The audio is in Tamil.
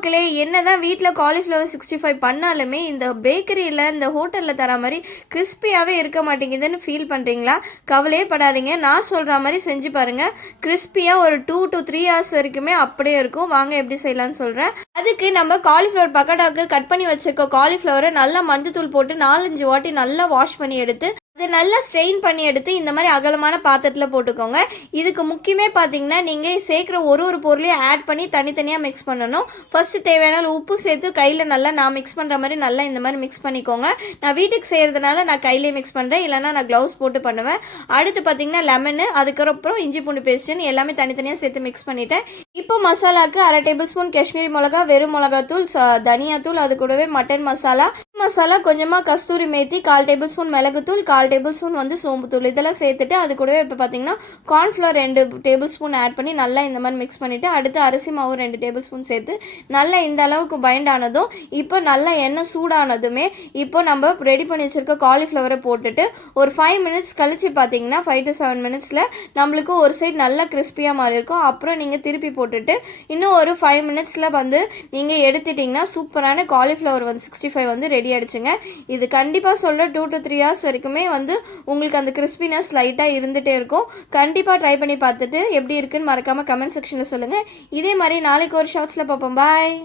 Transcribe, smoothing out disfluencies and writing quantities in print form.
மக்களே, என்னதான் வீட்டில் காலிஃப்ளவர் 65 பண்ணாலுமே இந்த பேக்கரியில் இந்த ஹோட்டலில் தர மாதிரி கிறிஸ்பியாகவே இருக்க மாட்டேங்குதுன்னு ஃபீல் பண்ணுறீங்களா? கவலையே படாதீங்க, நான் சொல்கிற மாதிரி செஞ்சு பாருங்கள். கிறிஸ்பியாக ஒரு 2 to 3 hours வரைக்குமே அப்படியே இருக்கும். வாங்க எப்படி செய்யலான்னு சொல்கிறேன். அதுக்கு நம்ம காலிஃப்ளவர் பக்கோடாவுக்கு கட் பண்ணி வச்சுருக்க காலிஃப்ளவரை நல்லா மஞ்சத்தூள் போட்டு 4-5 வாட்டி நல்லா வாஷ் பண்ணி எடுத்து அது நல்லா ஸ்ட்ரெயின் பண்ணி எடுத்து இந்த மாதிரி அகலமான பாத்திரத்தில் போட்டுக்கோங்க. இதுக்கு முக்கியமே பார்த்தீங்கன்னா நீங்கள் சேர்க்குற ஒரு பொருளையும் ஆட் பண்ணி தனித்தனியாக மிக்ஸ் பண்ணணும். ஃபஸ்ட்டு தேவையான உப்பு சேர்த்து கையில் நல்லா நான் மிக்ஸ் பண்ணுற மாதிரி நல்லா இந்த மாதிரி மிக்ஸ் பண்ணிக்கோங்க. நான் வீட்டுக்கு செய்கிறதுனால நான் கையிலே மிக்ஸ் பண்ணுறேன், இல்லைனா நான் க்ளவுஸ் போட்டு பண்ணுவேன். அடுத்து பார்த்தீங்கன்னா லெமனு, அதுக்கப்புறம் இஞ்சி பூண்டு பேஸ்ட்டுன்னு எல்லாமே தனித்தனியாக சேர்த்து மிக்ஸ் பண்ணிவிட்டேன். இப்போ மசாலாவுக்கு 1/2 டேபிள் ஸ்பூன் காஷ்மீரி மிளகா, வெறும் மிளகாத்தூள், தனியாத்தூள், அது கூடவே மட்டன் மசாலா, கொஞ்சமாக கஸ்தூரி மேத்தி, 1/4 டேபிள் ஸ்பூன் மிளகுத்தூள், 1/4 டேபிள் ஸ்பூன் வந்து சோம்புத்தூள், இதெல்லாம் சேர்த்துட்டு அது கூடவே இப்போ பார்த்தீங்கன்னா கார்ன்ஃப்ளவர் 2 டேபிள் ஸ்பூன் ஆட் பண்ணி நல்லா இந்த மாதிரி மிக்ஸ் பண்ணிவிட்டு அடுத்து அரிசி மாவு 2 டேபிள் ஸ்பூன் சேர்த்து நல்லா இந்த அளவுக்கு பைண்ட் ஆனதும் இப்போ நல்லா எண்ணெய் சூடானதுமே இப்போ நம்ம ரெடி பண்ணி வச்சுருக்க காலிஃப்ளவரை போட்டுட்டு ஒரு 5 மினிட்ஸ் கழிச்சு பார்த்தீங்கன்னா 5 to 7 மினிட்ஸில் நம்மளுக்கு ஒரு சைடு நல்லா கிறிஸ்பியாக மாதிரி இருக்கும். அப்புறம் நீங்கள் திருப்பி போட்டுட்டு இன்னும் ஒரு 5 மினிட்ஸில் வந்து நீங்கள் எடுத்துட்டிங்கன்னா சூப்பரான காலிஃப்ளவர் வந்து 65 வந்து ரெடி ஆகிடுச்சுங்க. இது கண்டிப்பாக சொல்ல 2 to 3 hours வரைக்குமே வந்து உங்களுக்கு அந்த கிறிஸ்பினஸ் லைட்டாக இருந்துகிட்டே இருக்கும். கண்டிப்பாக ட்ரை பண்ணி பார்த்துட்டு எப்படி இருக்குன்னு மறக்காமல் கமெண்ட் செக்ஷனில் சொல்லுங்கள். இதே மாதிரி நாளைக்கு ஒரு ஷார்ட்ஸில் பார்ப்போம். பாய்.